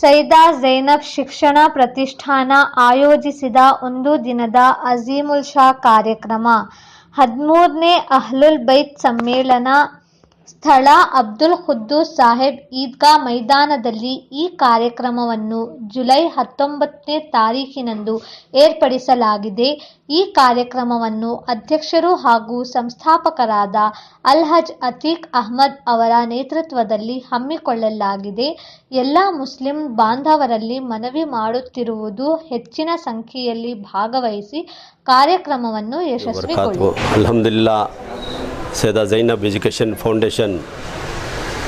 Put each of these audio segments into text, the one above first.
ಸೇದಾ ಝೈನಬ್ ಶಿಕ್ಷಣ ಪ್ರತಿಷ್ಠಾನ ಆಯೋಜಿಸಿದ ಒಂದು ದಿನದ ಅಜೀಮುಲ್ ಶಾ ಕಾರ್ಯಕ್ರಮ. ಹದಿಮೂರನೇ ಅಹ್ಲುಲ್ ಬೈತ್ ಸಮ್ಮೇಳನ ಸ್ಥಳ ಅಬ್ದುಲ್ ಖುದ್ದೂಸ್ ಸಾಹೇಬ್ ಈದ್ಗಾ ಮೈದಾನದಲ್ಲಿ ಈ ಕಾರ್ಯಕ್ರಮವನ್ನು ಜುಲೈ ಹತ್ತೊಂಬತ್ತನೇ ತಾರೀಖಿನಂದು ಏರ್ಪಡಿಸಲಾಗಿದೆ. ಈ ಕಾರ್ಯಕ್ರಮವನ್ನು ಅಧ್ಯಕ್ಷರು ಹಾಗೂ ಸಂಸ್ಥಾಪಕರಾದ ಅಲ್ಹಜ್ ಅತೀಕ್ ಅಹ್ಮದ್ ಅವರ ನೇತೃತ್ವದಲ್ಲಿ ಹಮ್ಮಿಕೊಳ್ಳಲಾಗಿದೆ. ಎಲ್ಲ ಮುಸ್ಲಿಂ ಬಾಂಧವರಲ್ಲಿ ಮನವಿ ಮಾಡುತ್ತಿರುವುದು ಹೆಚ್ಚಿನ ಸಂಖ್ಯೆಯಲ್ಲಿ ಭಾಗವಹಿಸಿ ಕಾರ್ಯಕ್ರಮವನ್ನು ಯಶಸ್ವಿಗೊಳಿಸಿ ಸೇದಾ ಜೈನಬ್ ಎಜುಕೇಷನ್ ಫೌಂಡೇಶನ್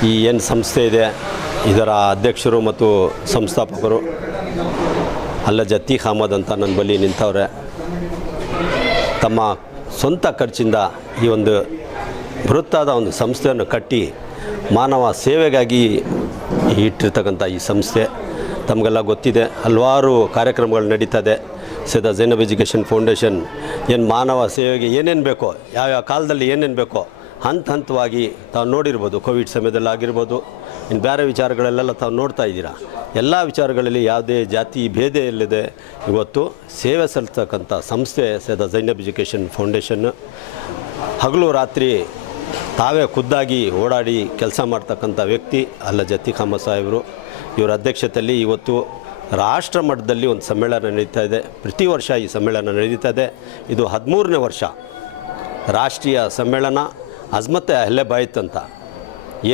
ಈ ಏನು ಸಂಸ್ಥೆ ಇದೆ. ಇದರ ಅಧ್ಯಕ್ಷರು ಮತ್ತು ಸಂಸ್ಥಾಪಕರು ಅಲ್ಲ ಜತಿ ಅಹಮದ್ ಅಂತ ನನ್ನ ಬಳಿ ನಿಂತವ್ರೆ. ತಮ್ಮ ಸ್ವಂತ ಖರ್ಚಿಂದ ಈ ಒಂದು ಬೃಹತ್ತಾದ ಒಂದು ಸಂಸ್ಥೆಯನ್ನು ಕಟ್ಟಿ ಮಾನವ ಸೇವೆಗಾಗಿ ಇಟ್ಟಿರ್ತಕ್ಕಂಥ ಈ ಸಂಸ್ಥೆ. ತಮಗೆಲ್ಲ ಗೊತ್ತಿದೆ. ಹಲವಾರು ಕಾರ್ಯಕ್ರಮಗಳು ನಡೀತದೆ. ಸದಾ ಜೈನಬ್ ಎಜುಕೇಷನ್ ಫೌಂಡೇಶನ್ ಏನು ಮಾನವ ಸೇವೆಗೆ ಏನೇನು ಬೇಕೋ ಯಾವ್ಯಾವ ಕಾಲದಲ್ಲಿ ಏನೇನು ಬೇಕೋ, ಹಂತ ಹಂತವಾಗಿ ತಾವು ನೋಡಿರ್ಬೋದು, ಕೋವಿಡ್ ಸಮಯದಲ್ಲಿ ಆಗಿರ್ಬೋದು ಇನ್ನು ಬೇರೆ ವಿಚಾರಗಳಲ್ಲೆಲ್ಲ ತಾವು ನೋಡ್ತಾ ಇದ್ದೀರಾ? ಎಲ್ಲ ವಿಚಾರಗಳಲ್ಲಿ ಯಾವುದೇ ಜಾತಿ ಭೇದ ಇಲ್ಲದೆ ಇವತ್ತು ಸೇವೆ ಸಲ್ಲಿಸ್ತಕ್ಕಂಥ ಸಂಸ್ಥೆ ಸದಾ ಜೈನಬ್ ಎಜುಕೇಷನ್ ಫೌಂಡೇಶನ್ ಹಗಲು ರಾತ್ರಿ ತಾವೇ ಖುದ್ದಾಗಿ ಓಡಾಡಿ ಕೆಲಸ ಮಾಡ್ತಕ್ಕಂಥ ವ್ಯಕ್ತಿ ಅಲ್ಲ ಜತಿ ಕಾಮ ಸಾಹೇಬರು, ಇವರ ಅಧ್ಯಕ್ಷತೆಯಲ್ಲಿ ಇವತ್ತು ರಾಷ್ಟ್ರ ಮಟ್ಟದಲ್ಲಿ ಒಂದು ಸಮ್ಮೇಳನ ನಡೀತಾ ಇದೆ. ಪ್ರತಿ ವರ್ಷ ಈ ಸಮ್ಮೇಳನ ನಡೀತಾ ಇದೆ ಇದು ಹದಿಮೂರನೇ ವರ್ಷ ರಾಷ್ಟ್ರೀಯ ಸಮ್ಮೇಳನ. ಅಜ್ಮತ್ ಅಹ್ಲೆಬಾಯ್ತ್ ಅಂತ.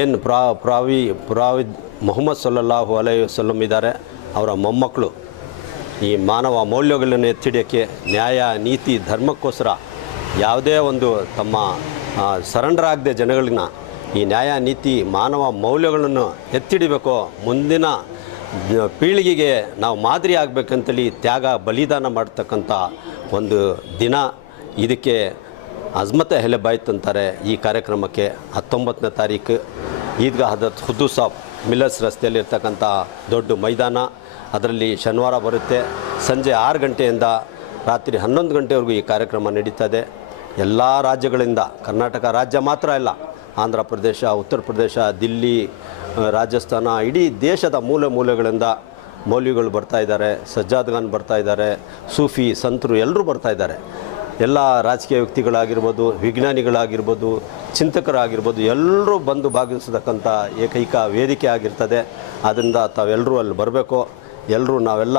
ಏನು ಪ್ರಾ, ಪ್ರಾವಿ ಪ್ರಾವಿ ಮೊಹಮ್ಮದ್ ಸಲ್ಲಲ್ಲಾಹು ಅಲೈ ವಸಲ್ಲಂ ಇದ್ದಾರೆ. ಅವರ ಮೊಮ್ಮಕ್ಕಳು ಈ ಮಾನವ ಮೌಲ್ಯಗಳನ್ನು ಎತ್ತಿಡಿಯೋಕ್ಕೆ ನ್ಯಾಯ, ನೀತಿ, ಧರ್ಮಕ್ಕೋಸ್ಕರ ಯಾವುದೇ ಒಂದು ತಮ್ಮ ಸರಂಡರ್ ಆಗದೆ ಜನಗಳನ್ನ ಈ ನ್ಯಾಯ, ನೀತಿ, ಮಾನವ ಮೌಲ್ಯಗಳನ್ನು ಎತ್ತಿಡಿಬೇಕು ಮುಂದಿನ ಪೀಳಿಗೆಗೆ ನಾವು ಮಾದರಿ ಆಗಬೇಕಂತೇಳಿ ತ್ಯಾಗ, ಬಲಿದಾನ ಮಾಡ್ತಕ್ಕಂಥ ಒಂದು ದಿನ ಇದಕ್ಕೆ ಅಜ್ಮತ ಹೆಲೆಬಾಯ್ತ್ ಅಂತಾರೆ ಈ ಕಾರ್ಯಕ್ರಮಕ್ಕೆ. ಹತ್ತೊಂಬತ್ತನೇ ತಾರೀಕು ಈದ್ಗಾ ಹದತ್ ಹುದ್ದೂಸಾಬ್ ಮಿಲ್ಲರ್ಸ್ ರಸ್ತೆಯಲ್ಲಿ ರಸ್ತೆಯಲ್ಲಿರ್ತಕ್ಕಂಥ ದೊಡ್ಡ ಮೈದಾನ. ಅದರಲ್ಲಿ ಶನಿವಾರ ಬರುತ್ತೆ. ಸಂಜೆ ಆರು ಗಂಟೆಯಿಂದ ರಾತ್ರಿ ಹನ್ನೊಂದು ಗಂಟೆವರೆಗೂ ಈ ಕಾರ್ಯಕ್ರಮ ನಡೀತದೆ. ಎಲ್ಲ ರಾಜ್ಯಗಳಿಂದ, ಕರ್ನಾಟಕ ರಾಜ್ಯ ಮಾತ್ರ ಅಲ್ಲ ಆಂಧ್ರ ಪ್ರದೇಶ, ಉತ್ತರ ಪ್ರದೇಶ, ದಿಲ್ಲಿ ರಾಜಸ್ಥಾನ, ಇಡೀ ದೇಶದ ಮೂಲೆ ಮೂಲೆಗಳಿಂದ ಮೌಲ್ಯಗಳು ಬರ್ತಾ ಇದ್ದಾರೆ. ಸಜ್ಜಾದ್ ಖಾನ್ ಬರ್ತಾ ಇದ್ದಾರೆ, ಸೂಫಿ, ಸಂತರು ಎಲ್ಲರೂ ಬರ್ತಾ ಇದ್ದಾರೆ. ಎಲ್ಲ ರಾಜಕೀಯ ವ್ಯಕ್ತಿಗಳಾಗಿರ್ಬೋದು, ವಿಜ್ಞಾನಿಗಳಾಗಿರ್ಬೋದು, ಚಿಂತಕರಾಗಿರ್ಬೋದು, ಎಲ್ಲರೂ ಬಂದು ಭಾಗವಹಿಸತಕ್ಕಂಥ ಏಕೈಕ ವೇದಿಕೆ ಆಗಿರ್ತದೆ. ಆದ್ದರಿಂದ ತಾವೆಲ್ಲರೂ ಅಲ್ಲಿ ಬರಬೇಕು. ಎಲ್ಲರೂ ನಾವೆಲ್ಲ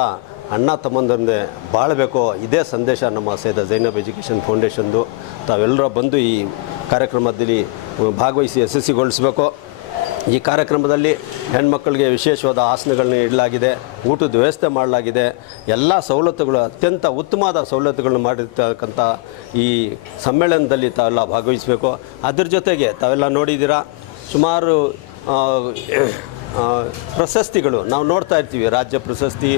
ಅಣ್ಣ ತಮ್ಮಂದ್ರೆ ಬಾಳಬೇಕು. ಇದೇ ಸಂದೇಶ ನಮ್ಮ ಸೇದ ಜೈನಬ್ ಎಜುಕೇಷನ್ ಫೌಂಡೇಶನ್ದು ತಾವೆಲ್ಲರೂ ಬಂದು ಈ ಕಾರ್ಯಕ್ರಮದಲ್ಲಿ ಭಾಗವಹಿಸಿ ಯಶಸ್ವಿಗೊಳಿಸಬೇಕು ಈ ಕಾರ್ಯಕ್ರಮದಲ್ಲಿ ಹೆಣ್ಮಕ್ಕಳಿಗೆ ವಿಶೇಷವಾದ ಆಸನಗಳನ್ನ ಇಡಲಾಗಿದೆ, ಊಟದ ವ್ಯವಸ್ಥೆ ಮಾಡಲಾಗಿದೆ. ಎಲ್ಲ ಸವಲತ್ತುಗಳು, ಅತ್ಯಂತ ಉತ್ತಮವಾದ ಸವಲತ್ತುಗಳನ್ನು ಮಾಡಿರ್ತಕ್ಕಂಥ ಈ ಸಮ್ಮೇಳನದಲ್ಲಿ ತಾವೆಲ್ಲ ಭಾಗವಹಿಸಬೇಕು. ಅದ್ರ ಜೊತೆಗೆ ತಾವೆಲ್ಲ ನೋಡಿದ್ದೀರಾ, ಸುಮಾರು ಪ್ರಶಸ್ತಿಗಳು ನಾವು ನೋಡ್ತಾ ಇರ್ತೀವಿ. ರಾಜ್ಯ ಪ್ರಶಸ್ತಿ,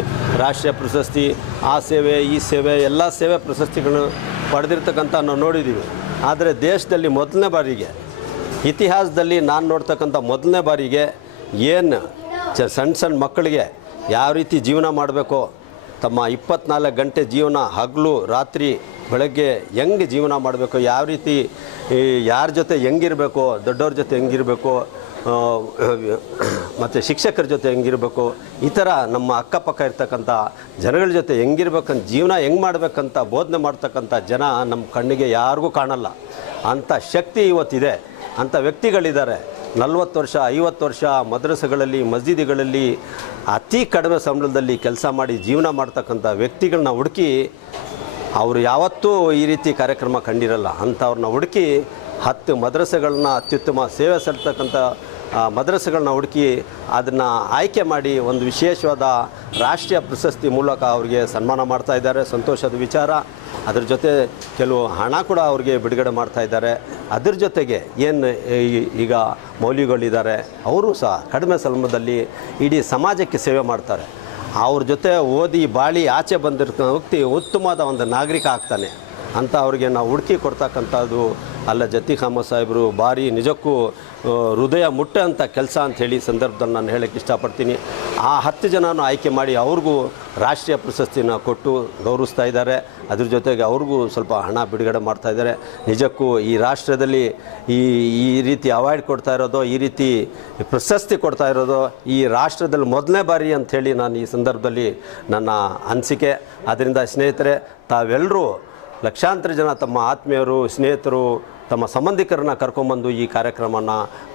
ರಾಷ್ಟ್ರೀಯ ಪ್ರಶಸ್ತಿ, ಆ ಸೇವೆ, ಈ ಸೇವೆ, ಎಲ್ಲ ಸೇವೆ ಪ್ರಶಸ್ತಿಗಳನ್ನು ಪಡೆದಿರ್ತಕ್ಕಂಥ ನಾವು ನೋಡಿದ್ದೀವಿ. ಆದರೆ ದೇಶದಲ್ಲಿ ಮೊದಲನೇ ಬಾರಿಗೆ ಇತಿಹಾಸದಲ್ಲಿ ನಾನು ನೋಡ್ತಕ್ಕಂಥ ಮೊದಲನೇ ಬಾರಿಗೆ ಏನು ಚ ಸಣ್ಣ ಸಣ್ಣ ಮಕ್ಕಳಿಗೆ ಯಾವ ರೀತಿ ಜೀವನ ಮಾಡಬೇಕು? ತಮ್ಮ ಇಪ್ಪತ್ನಾಲ್ಕು ಗಂಟೆ ಜೀವನ, ಹಗಲು, ರಾತ್ರಿ, ಬೆಳಗ್ಗೆ ಹೆಂಗೆ ಜೀವನ ಮಾಡಬೇಕು? ಯಾವ ರೀತಿ ಯಾರ ಜೊತೆ ಹೆಂಗಿರಬೇಕು? ದೊಡ್ಡವ್ರ ಜೊತೆ ಹೆಂಗಿರಬೇಕು? ಮತ್ತು ಶಿಕ್ಷಕರ ಜೊತೆ ಹೆಂಗಿರಬೇಕು? ಈ ಥರ ನಮ್ಮ ಅಕ್ಕಪಕ್ಕ ಇರ್ತಕ್ಕಂಥ ಜನಗಳ ಜೊತೆ ಹೆಂಗಿರ್ಬೇಕಂತ, ಜೀವನ ಹೆಂಗೆ ಮಾಡಬೇಕಂತ ಬೋಧನೆ ಮಾಡ್ತಕ್ಕಂಥ ಜನ ನಮ್ಮ ಕಣ್ಣಿಗೆ ಯಾರಿಗೂ ಕಾಣಲ್ಲ. ಅಂಥ ಶಕ್ತಿ ಇವತ್ತಿದೆ. ಅಂಥ ವ್ಯಕ್ತಿಗಳಿದ್ದಾರೆ. ನಲ್ವತ್ತು ವರ್ಷ, ಐವತ್ತು ವರ್ಷ ಮದ್ರಸಗಳಲ್ಲಿ ಮಸ್ಜಿದಿಗಳಲ್ಲಿ ಅತಿ ಕಡಿಮೆ ಸಂಬಳದಲ್ಲಿ ಕೆಲಸ ಮಾಡಿ ಜೀವನ ಮಾಡ್ತಕ್ಕಂಥ ವ್ಯಕ್ತಿಗಳನ್ನ ಹುಡುಕಿ ಅವರು ಯಾವತ್ತೂ ಈ ರೀತಿ ಕಾರ್ಯಕ್ರಮ ಕಂಡಿರಲ್ಲ. ಅಂಥವ್ರನ್ನ ಹುಡುಕಿ ಹತ್ತು ಮದ್ರಸೆಗಳನ್ನ ಅತ್ಯುತ್ತಮ ಸೇವೆ ಸಲ್ತಕ್ಕಂಥ ಮದ್ರಸೆಗಳನ್ನ ಹುಡುಕಿ ಅದನ್ನು ಆಯ್ಕೆ ಮಾಡಿ ಒಂದು ವಿಶೇಷವಾದ ರಾಷ್ಟ್ರೀಯ ಪ್ರಶಸ್ತಿ ಮೂಲಕ ಅವರಿಗೆ ಸನ್ಮಾನ ಮಾಡ್ತಾ ಇದ್ದಾರೆ. ಸಂತೋಷದ ವಿಚಾರ. ಅದ್ರ ಜೊತೆ ಕೆಲವು ಹಣ ಕೂಡ ಅವ್ರಿಗೆ ಬಿಡುಗಡೆ ಮಾಡ್ತಾ ಇದ್ದಾರೆ. ಅದ್ರ ಜೊತೆಗೆ ಏನು ಈಗ ಮೌಲ್ಯಗಳಿದ್ದಾರೆ, ಅವರು ಸಹ ಕಡಿಮೆ ಸಲಮದಲ್ಲಿ ಇಡೀ ಸಮಾಜಕ್ಕೆ ಸೇವೆ ಮಾಡ್ತಾರೆ. ಅವ್ರ ಜೊತೆ ಓದಿ ಬಾಳಿ ಆಚೆ ಬಂದಿರ್ತ ವ್ಯಕ್ತಿ ಉತ್ತಮವಾದ ಒಂದು ನಾಗರಿಕ ಆಗ್ತಾನೆ ಅಂತ ಅವ್ರಿಗೆ ನಾವು ಹುಡುಕಿ ಕೊಡ್ತಕ್ಕಂಥದ್ದು ಅಲ್ಲ ಜತೀಕ್ ಅಹಮದ್ ಸಾಹೇಬರು ಭಾರಿ ನಿಜಕ್ಕೂ ಹೃದಯ ಮುಟ್ಟೆ ಕೆಲಸ ಅಂತ ಹೇಳಿ ಈ ಸಂದರ್ಭದಲ್ಲಿ ನಾನು ಹೇಳಕ್ಕೆ ಇಷ್ಟಪಡ್ತೀನಿ. ಆ ಹತ್ತು ಜನನೂ ಆಯ್ಕೆ ಮಾಡಿ ಅವ್ರಿಗೂ ರಾಷ್ಟ್ರೀಯ ಪ್ರಶಸ್ತಿನ ಕೊಟ್ಟು ಗೌರವಿಸ್ತಾ ಇದ್ದಾರೆ. ಅದ್ರ ಜೊತೆಗೆ ಅವ್ರಿಗೂ ಸ್ವಲ್ಪ ಹಣ ಬಿಡುಗಡೆ ಮಾಡ್ತಾ ಇದ್ದಾರೆ. ನಿಜಕ್ಕೂ ಈ ರಾಷ್ಟ್ರದಲ್ಲಿ ಈ ಈ ರೀತಿ ಅವಾರ್ಡ್ ಕೊಡ್ತಾ ಇರೋದು, ಈ ರೀತಿ ಪ್ರಶಸ್ತಿ ಕೊಡ್ತಾ ಇರೋದು ಈ ರಾಷ್ಟ್ರದಲ್ಲಿ ಮೊದಲನೇ ಬಾರಿ ಅಂಥೇಳಿ ನಾನು ಈ ಸಂದರ್ಭದಲ್ಲಿ ನನ್ನ ಅನಿಸಿಕೆ. ಅದರಿಂದ ಸ್ನೇಹಿತರೆ, ತಾವೆಲ್ಲರೂ ಲಕ್ಷಾಂತರ ಜನ ತಮ್ಮ ಆತ್ಮೀಯರು ಸ್ನೇಹಿತರು ತಮ್ಮ ಸಂಬಂಧಿಕರನ್ನ ಕರ್ಕೊಂಬಂದು ಈ ಕಾರ್ಯಕ್ರಮನ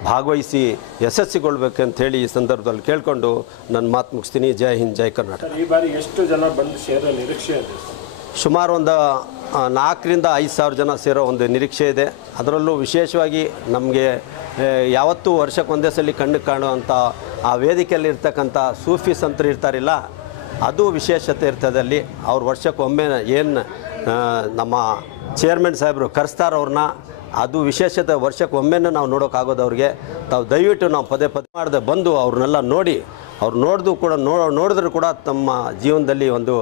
ಭಾಗವಹಿಸಿ ಯಶಸ್ವಿಗೊಳ್ಬೇಕಂತೇಳಿ ಈ ಸಂದರ್ಭದಲ್ಲಿ ಕೇಳಿಕೊಂಡು ನನ್ನ ಮಾತು ಮುಗಿಸ್ತೀನಿ. ಜೈ ಹಿಂದ್ ಜೈ ಕರ್ನಾಟಕ. ಈ ಬಾರಿ ಎಷ್ಟು ಜನ ಬಂದು ಸೇರೋ ನಿರೀಕ್ಷೆ ಇದೆ ಸುಮಾರು ಒಂದು ನಾಲ್ಕರಿಂದ ಐದು ಸಾವಿರ ಜನ ಸೇರೋ ಒಂದು ನಿರೀಕ್ಷೆ ಇದೆ. ಅದರಲ್ಲೂ ವಿಶೇಷವಾಗಿ ನಮಗೆ ಯಾವತ್ತೂ ವರ್ಷಕ್ಕೆ ಒಂದೇ ಸಲ ಕಣ್ಣು ಕಾಣುವಂಥ ಆ ವೇದಿಕೆಯಲ್ಲಿ ಇರ್ತಕ್ಕಂಥ ಸೂಫಿ ಸಂತರು ಇರ್ತಾರಿಲ್ಲ ಅದು ವಿಶೇಷತೆ ಇರ್ತದೆ ಅಲ್ಲಿ. ಅವ್ರು ವರ್ಷಕ್ಕೊಮ್ಮೆ ಏನು ನಮ್ಮ ಚೇರ್ಮನ್ ಸಾಹೇಬರು ಅವ್ರನ್ನ, ಅದು ವಿಶೇಷತೆ ವರ್ಷಕ್ಕೆ ಒಮ್ಮೆನೂ ನಾವು ನೋಡೋಕ್ಕಾಗೋದು ಅವ್ರಿಗೆ. ತಾವು ದಯವಿಟ್ಟು ನಾವು ಪದೇ ಪದೇ ಮಾಡದೆ ಬಂದು ಅವ್ರನ್ನೆಲ್ಲ ನೋಡಿ, ಅವ್ರು ನೋಡಿದ್ರು ಕೂಡ ನೋ, ನೋಡಿದ್ರು ಕೂಡ ತಮ್ಮ ಜೀವನದಲ್ಲಿ ಒಂದು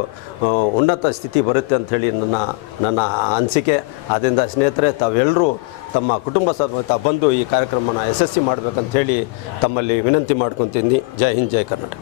ಉನ್ನತ ಸ್ಥಿತಿ ಬರುತ್ತೆ ಅಂಥೇಳಿ ನನ್ನ ನನ್ನ ಅನಿಸಿಕೆ. ಆದ್ದರಿಂದ ಸ್ನೇಹಿತರೆ ತಾವೆಲ್ಲರೂ ತಮ್ಮ ಕುಟುಂಬ ಸಮೇತ ಬಂದು ಈ ಕಾರ್ಯಕ್ರಮನ ಯಶಸ್ವಿ ಮಾಡಬೇಕಂತೇಳಿ ತಮ್ಮಲ್ಲಿ ವಿನಂತಿ ಮಾಡ್ಕೊತೀನಿ. ಜೈ ಹಿಂದ್, ಜೈ ಕರ್ನಾಟಕ.